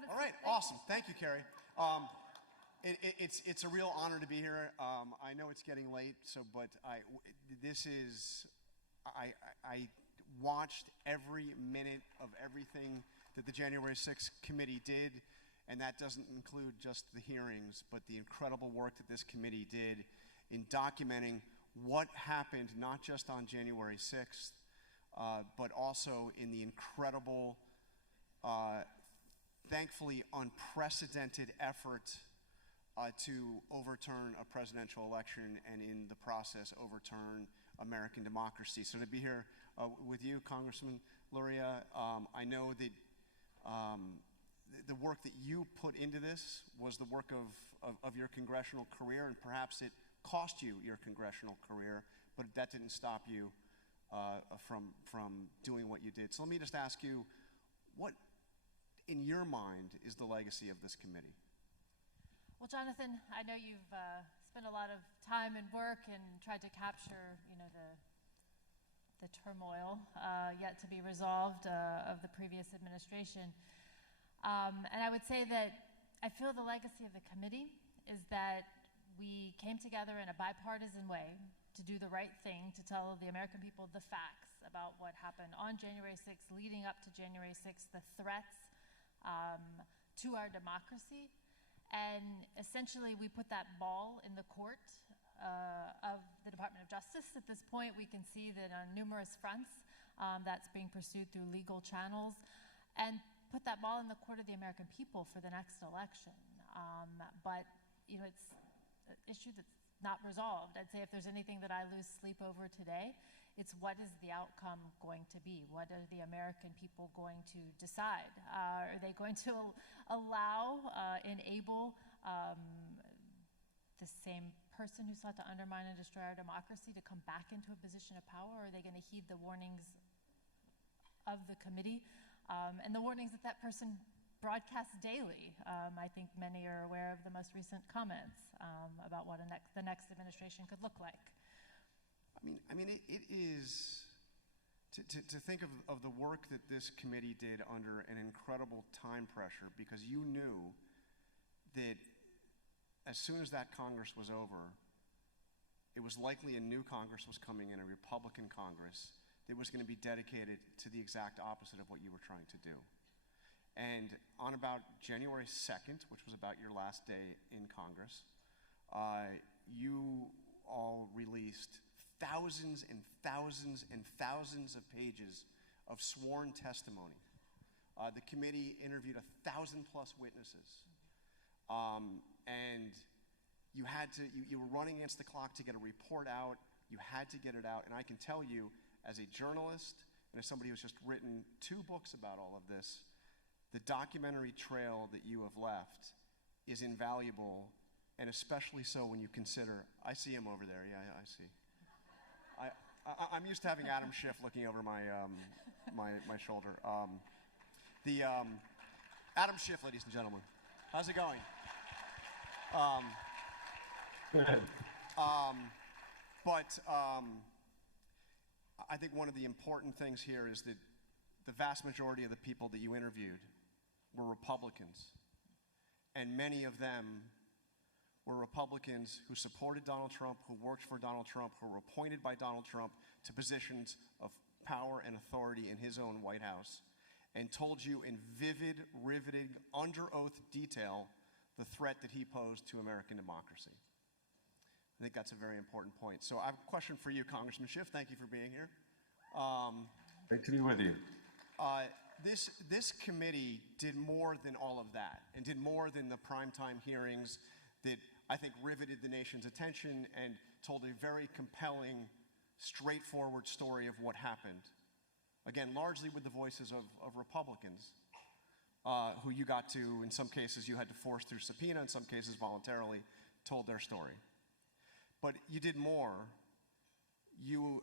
have a All right, awesome. Thank you, Carrie. It's a real honor to be here. I know it's getting late, but I watched every minute of everything that the January 6th committee did, and that doesn't include just the hearings, but the incredible work that this committee did in documenting what happened not just on January 6th, but also in the incredible, thankfully unprecedented effort to overturn a presidential election and in the process overturn American democracy. So to be here with you, Congressman Luria, I know that the work that you put into this was the work of your congressional career, and perhaps it cost you your congressional career, but that didn't stop you from doing what you did. So let me just ask you, what in your mind is the legacy of this committee? Well, Jonathan, I know you've spent a lot of time and work and tried to capture, the turmoil yet to be resolved of the previous administration. And I would say that I feel the legacy of the committee is that we came together in a bipartisan way to do the right thing, to tell the American people the facts about what happened on January 6th, leading up to January 6th, the threats to our democracy. And essentially, we put that ball in the court of the Department of Justice. At this point, we can see that on numerous fronts, that's being pursued through legal channels, and put that ball in the court of the American people for the next election. But it's an issue that's not resolved. I'd say if there's anything that I lose sleep over today, it's what is the outcome going to be? What are the American people going to decide? Are they going to allow, enable the same person who sought to undermine and destroy our democracy to come back into a position of power? Or are they going to heed the warnings of the committee and the warnings that that person broadcasts daily? I think many are aware of the most recent comments about what the next administration could look like. I mean, it is to think of the work that this committee did under an incredible time pressure, because you knew that as soon as that Congress was over, it was likely a new Congress was coming in, a Republican Congress, that was going to be dedicated to the exact opposite of what you were trying to do. And on about January 2nd, which was about your last day in Congress, you all released thousands and thousands and thousands of pages of sworn testimony. The committee interviewed 1,000+ witnesses. And you had to, you were running against the clock to get a report out. You had to get it out. And I can tell you, as a journalist and as somebody who's just written 2 books about all of this, the documentary trail that you have left is invaluable, and especially so when you consider, I see him over there, yeah, I see. I'm used to having Adam Schiff looking over my, my shoulder. Adam Schiff, ladies and gentlemen. How's it going? Good. But I think one of the important things here is that the vast majority of the people that you interviewed were Republicans, and many of them were Republicans who supported Donald Trump, who worked for Donald Trump, who were appointed by Donald Trump to positions of power and authority in his own White House, and told you in vivid, riveting, under oath detail the threat that he posed to American democracy. I think that's a very important point. So I have a question for you, Congressman Schiff. Thank you for being here. Great to be with you. This committee did more than all of that, and did more than the primetime hearings that I think riveted the nation's attention and told a very compelling, straightforward story of what happened. Again, largely with the voices of Republicans, who you got to, in some cases you had to force through subpoena, in some cases voluntarily, told their story. But you did more. You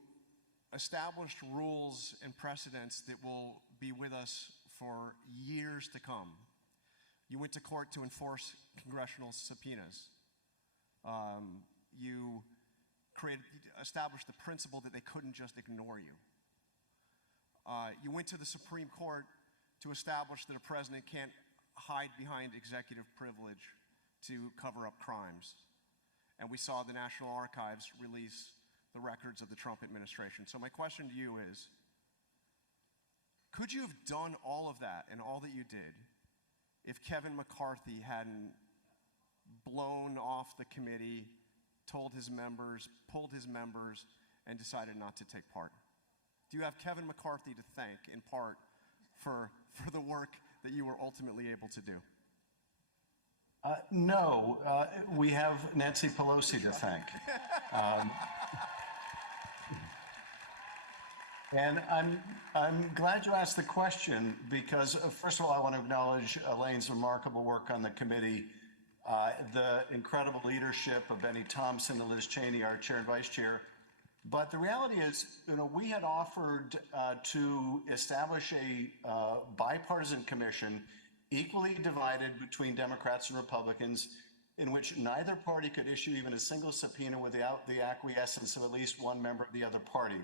established rules and precedents that will be with us for years to come. You went to court to enforce congressional subpoenas. You established the principle that they couldn't just ignore you. You went to the Supreme Court to establish that a president can't hide behind executive privilege to cover up crimes. And we saw the National Archives release the records of the Trump administration. So my question to you is, could you have done all of that and all that you did if Kevin McCarthy hadn't blown off the committee, told his members, pulled his members, and decided not to take part? Do you have Kevin McCarthy to thank, in part, for the work that you were ultimately able to do? No, we have Nancy Pelosi to thank. And I'm glad you asked the question because, first of all, I want to acknowledge Elaine's remarkable work on the committee, the incredible leadership of Benny Thompson and Liz Cheney, our chair and vice chair. But the reality is, we had offered to establish a bipartisan commission equally divided between Democrats and Republicans, in which neither party could issue even a single subpoena without the acquiescence of at least one member of the other party.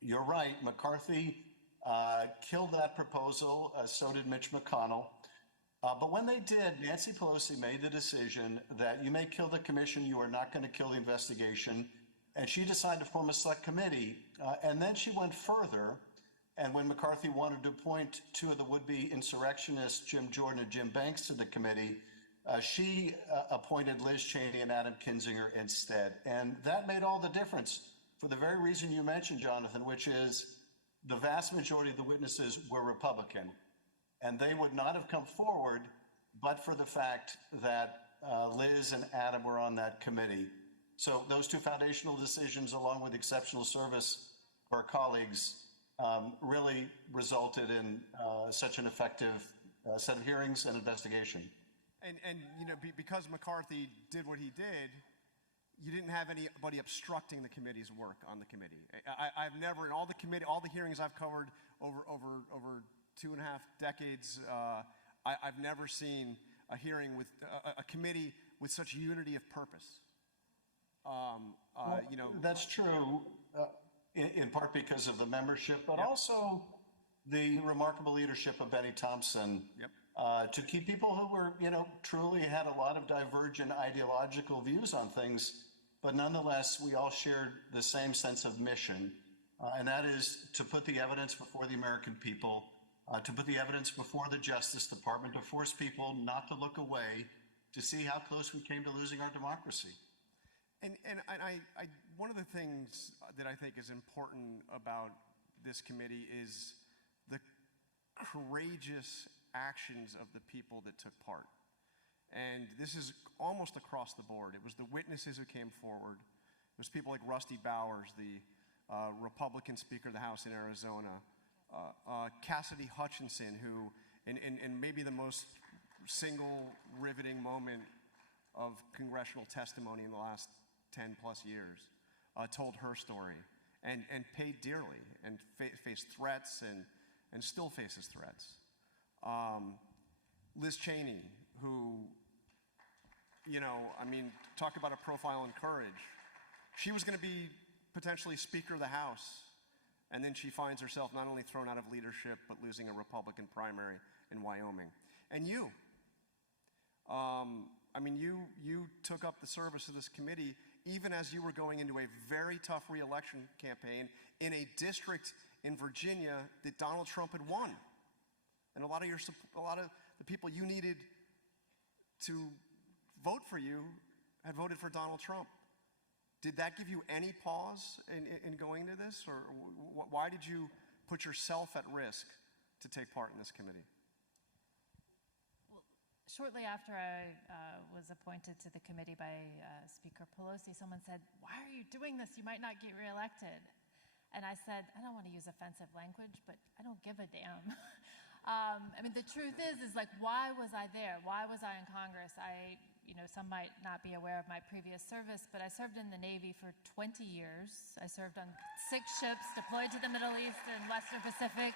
You're right, McCarthy killed that proposal, so did Mitch McConnell. But when they did, Nancy Pelosi made the decision that you may kill the commission, you are not going to kill the investigation. And she decided to form a select committee. And then she went further. And when McCarthy wanted to appoint two of the would-be insurrectionists, Jim Jordan and Jim Banks, to the committee, she appointed Liz Cheney and Adam Kinzinger instead. And that made all the difference for the very reason you mentioned, Jonathan, which is the vast majority of the witnesses were Republican. And they would not have come forward but for the fact that Liz and Adam were on that committee. So those two foundational decisions, along with exceptional service for our colleagues, really resulted in such an effective set of hearings and investigation. And because McCarthy did what he did, you didn't have anybody obstructing the committee's work on the committee. I've never, in all the hearings I've covered over 2.5 decades, I've never seen a hearing with a committee with such unity of purpose. That's true, in part because of the membership, but also the remarkable leadership of Benny Thompson. Yep. To keep people who were, truly had a lot of divergent ideological views on things, but nonetheless, we all shared the same sense of mission, and that is to put the evidence before the American people, to put the evidence before the Justice Department, to force people not to look away, to see how close we came to losing our democracy. And one of the things that I think is important about this committee is the courageous actions of the people that took part. And this is almost across the board. It was the witnesses who came forward. It was people like Rusty Bowers, the Republican Speaker of the House in Arizona, Cassidy Hutchinson, who, in maybe the most single riveting moment of congressional testimony in the last 10 plus years, told her story and paid dearly and faced threats and still faces threats. Liz Cheney, who, talk about a profile in courage. She was going to be potentially Speaker of the House, and then she finds herself not only thrown out of leadership, but losing a Republican primary in Wyoming. And you took up the service of this committee even as you were going into a very tough re-election campaign in a district in Virginia that Donald Trump had won. And a lot of the people you needed to vote for you had voted for Donald Trump. Did that give you any pause in going to this? Or why did you put yourself at risk to take part in this committee? Well, shortly after I was appointed to the committee by Speaker Pelosi, someone said, "Why are you doing this? You might not get reelected." And I said, I don't want to use offensive language, but I don't give a damn. The truth is why was I there? Why was I in Congress? Some might not be aware of my previous service, but I served in the Navy for 20 years. I served on 6 ships deployed to the Middle East and Western Pacific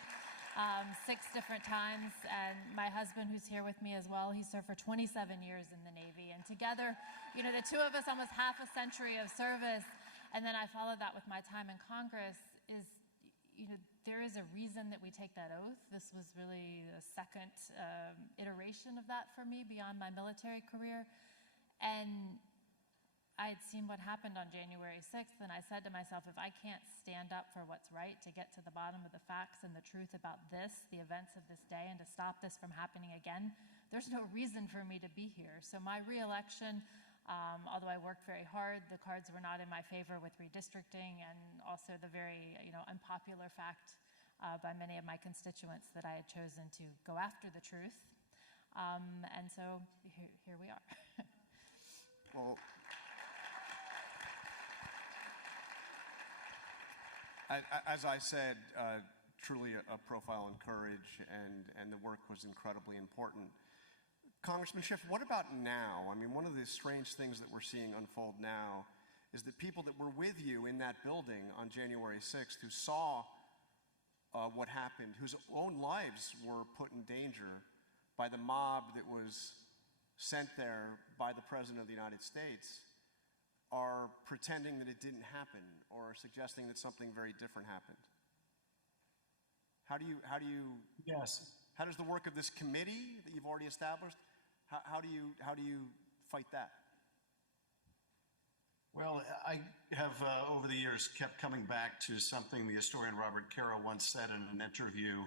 6 different times. And my husband, who's here with me as well, he served for 27 years in the Navy. And together, the two of us, almost half a century of service. And then I followed that with my time in Congress, is, there is a reason that we take that oath. This was really a second iteration of that for me beyond my military career. And I had seen what happened on January 6th, and I said to myself, if I can't stand up for what's right to get to the bottom of the facts and the truth about this, the events of this day, and to stop this from happening again, there's no reason for me to be here. So my re-election, although I worked very hard, the cards were not in my favor with redistricting and also the very unpopular fact by many of my constituents that I had chosen to go after the truth. And so here we are. Well, as I said, truly a profile in courage, and the work was incredibly important. Congressman Schiff, what about now? I mean, one of the strange things that we're seeing unfold now is that people that were with you in that building on January 6th, who saw what happened, whose own lives were put in danger by the mob that was sent there by the President of the United States, are pretending that it didn't happen or are suggesting that something very different happened. How do you Yes. How does the work of this committee that you've already established, how do you fight that? Well, I have over the years kept coming back to something the historian Robert Caro once said in an interview,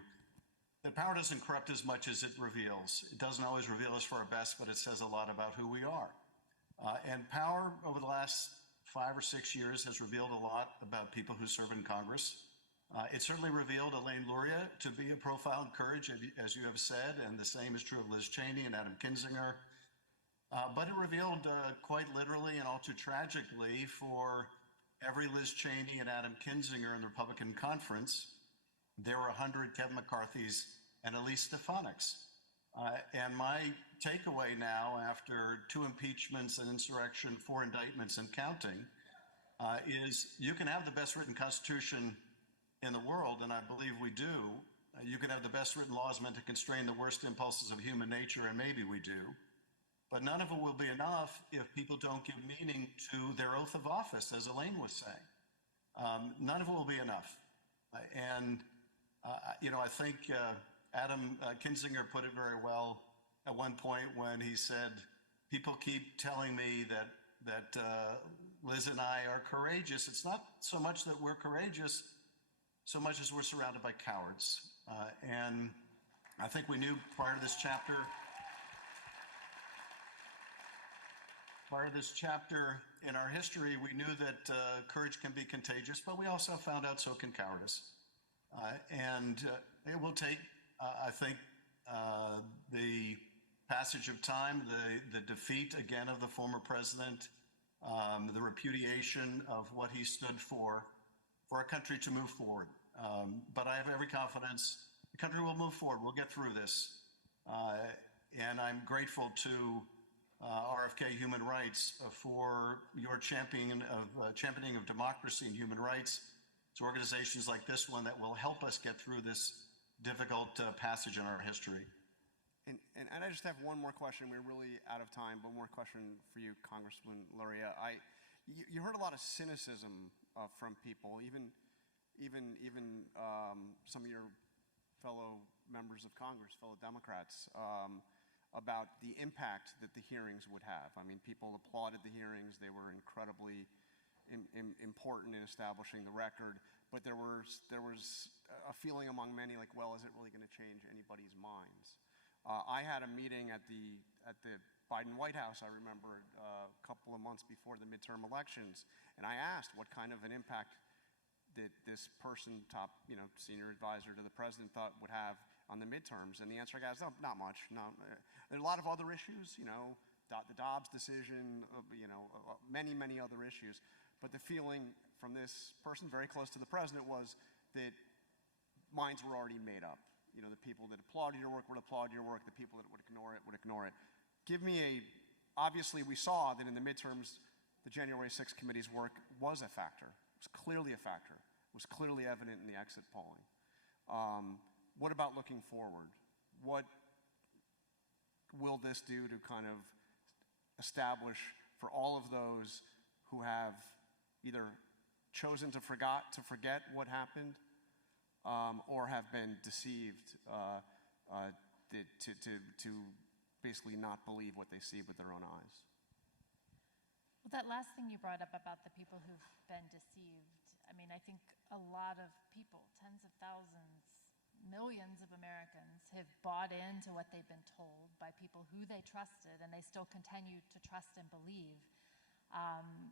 that power doesn't corrupt as much as it reveals. It doesn't always reveal us for our best, but it says a lot about who we are. And power over the last 5 or 6 years has revealed a lot about people who serve in Congress. It certainly revealed Elaine Luria to be a profile in courage, as you have said, and the same is true of Liz Cheney and Adam Kinzinger. But it revealed quite literally and all too tragically for every Liz Cheney and Adam Kinzinger in the Republican conference, there were 100 Kevin McCarthy's and Elise Stefanik's. And my takeaway now, after 2 impeachments, an insurrection, 4 indictments, and counting, is you can have the best written Constitution in the world, and I believe we do. You can have the best written laws meant to constrain the worst impulses of human nature, and maybe we do. But none of it will be enough if people don't give meaning to their oath of office, as Elaine was saying. None of it will be enough. I think Adam Kinzinger put it very well at one point when he said, people keep telling me that Liz and I are courageous. It's not so much that we're courageous, so much as we're surrounded by cowards. And I think we knew prior to this chapter in our history, we knew that courage can be contagious, but we also found out so can cowardice. It will take, I think, the passage of time, the defeat again of the former president, the repudiation of what he stood for our country to move forward. But I have every confidence the country will move forward. We'll get through this. And I'm grateful to RFK Human Rights for your championing of democracy and human rights. It's organizations like this one that will help us get through this difficult passage in our history. And I just have one more question. We're really out of time. One more question for you, Congressman Luria. You heard a lot of cynicism from people, even some of your fellow members of Congress, fellow Democrats, about the impact that the hearings would have. I mean, people applauded the hearings. They were incredibly important in establishing the record. But there was a feeling among many like, well, is it really going to change anybody's minds? I had a meeting at the Biden White House, I remember, a couple of months before the midterm elections, and I asked what kind of an impact that this person, top, senior advisor to the president, thought would have on the midterms, and the answer I got is, no, not much. No, and a lot of other issues, the Dobbs decision, many other issues, but the feeling from this person very close to the president was that minds were already made up. The people that applauded your work would applaud your work. The people that would ignore it. Obviously we saw that in the midterms, the January 6th committee's work was a factor. It was clearly a factor. It was clearly evident in the exit polling. What about looking forward? What will this do to kind of establish for all of those who have either chosen to forget what happened, or have been deceived to basically not believe what they see with their own eyes. Well, that last thing you brought up about the people who've been deceived, I mean, I think a lot of people, tens of thousands, millions of Americans have bought into what they've been told by people who they trusted, and they still continue to trust and believe.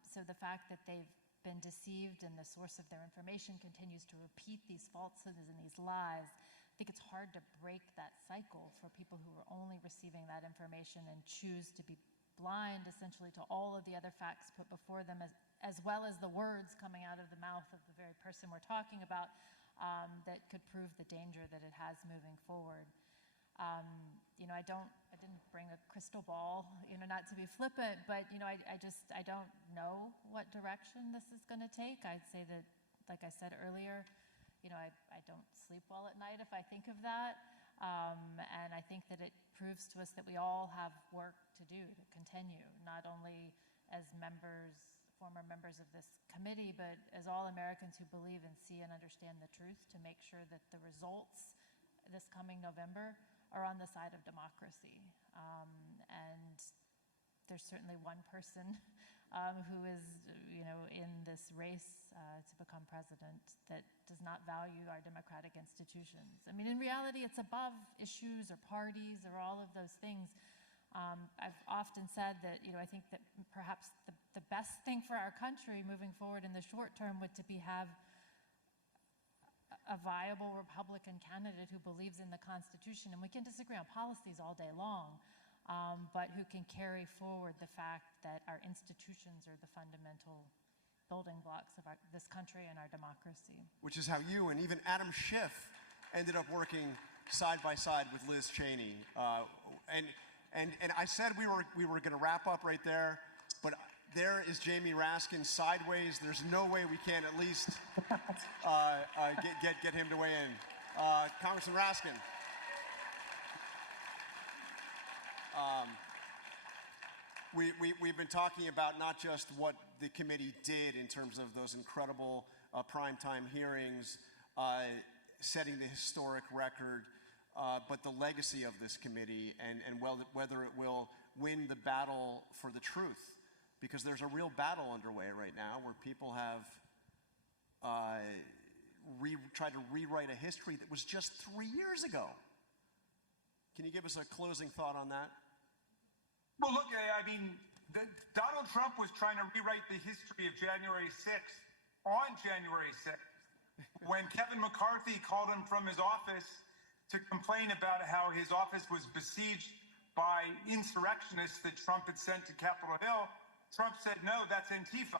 So the fact that they've been deceived and the source of their information continues to repeat these falsehoods and these lies, I think it's hard to break that cycle for people who are only receiving that information and choose to be blind essentially to all of the other facts put before them, as well as the words coming out of the mouth of the very person we're talking about, that could prove the danger that it has moving forward. You know, I didn't bring a crystal ball, you know, not to be flippant, but, you know, I don't know what direction this is going to take. I'd say that, like I said earlier, you know, I don't sleep well at night if I think of that. And I think that it proves to us that we all have work to do to continue, not only as members, former members of this committee, but as all Americans who believe and see and understand the truth, to make sure that the results this coming November are on the side of democracy. And there's certainly one person who is, you know, in this race to become president that does not value our democratic institutions. I mean, in reality, it's above issues or parties or all of those things. I've often said that, you know, I think that perhaps the best thing for our country moving forward in the short term would to have a viable Republican candidate who believes in the Constitution, and we can disagree on policies all day long, but who can carry forward the fact that our institutions are the fundamental building blocks of this country and our democracy. Which is how you and even Adam Schiff ended up working side by side with Liz Cheney. And I said we were going to wrap up right there, but there is Jamie Raskin sideways. There's no way we can't at least get him to weigh in. Congressman Raskin. We've been talking about not just what the committee did in terms of those incredible primetime hearings, setting the historic record, but the legacy of this committee and whether it will win the battle for the truth. Because there's a real battle underway right now where people have tried to rewrite a history that was just 3 years ago. Can you give us a closing thought on that? Well, look, I mean, Donald Trump was trying to rewrite the history of January 6th on January 6th when Kevin McCarthy called him from his office to complain about how his office was besieged by insurrectionists that Trump had sent to Capitol Hill. Trump said, no, that's Antifa.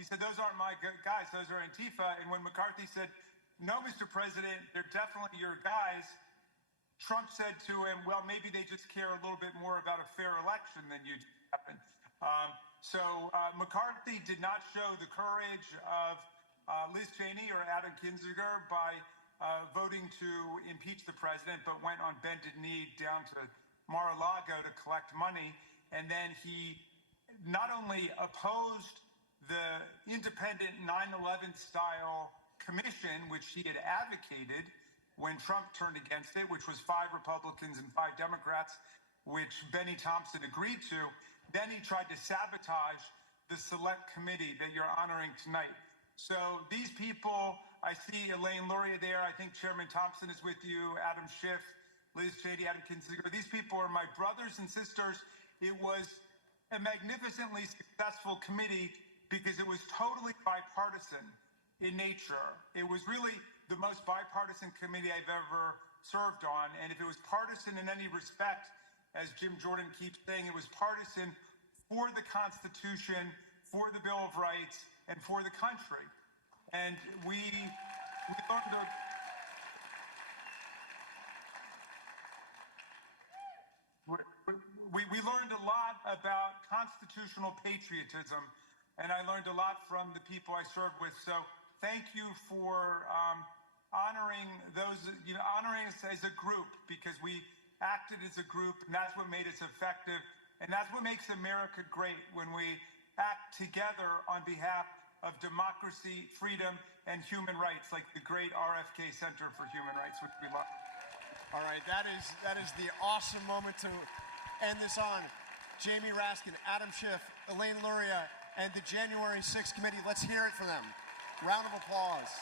He said, those aren't my guys, those are Antifa. And when McCarthy said, no, Mr. President, they're definitely your guys, Trump said to him, well, maybe they just care a little bit more about a fair election than you do. So McCarthy did not show the courage of Liz Cheney or Adam Kinzinger by voting to impeach the president, but went on bended knee down to Mar-a-Lago to collect money. And then he not only opposed the independent 9/11 style commission, which he had advocated when Trump turned against it, which was 5 Republicans and 5 Democrats, which Benny Thompson agreed to, then he tried to sabotage the select committee that you're honoring tonight. So these people, I see Elaine Luria there, I think Chairman Thompson is with you, Adam Schiff, Liz Cheney, Adam Kinzinger. These people are my brothers and sisters. It was a magnificently successful committee because it was totally bipartisan in nature. It was really the most bipartisan committee I've ever served on. And if it was partisan in any respect, as Jim Jordan keeps saying, it was partisan for the Constitution, for the Bill of Rights, and for the country. And we learned to... We learned a lot about constitutional patriotism, and I learned a lot from the people I served with. So thank you for honoring those, honoring us as a group, because we acted as a group, and that's what made us effective. And that's what makes America great, when we act together on behalf of democracy, freedom, and human rights, like the great RFK Center for Human Rights, which we love. All right, that is the awesome moment to end this on. Jamie Raskin, Adam Schiff, Elaine Luria, and the January 6th committee. Let's hear it for them. Round of applause.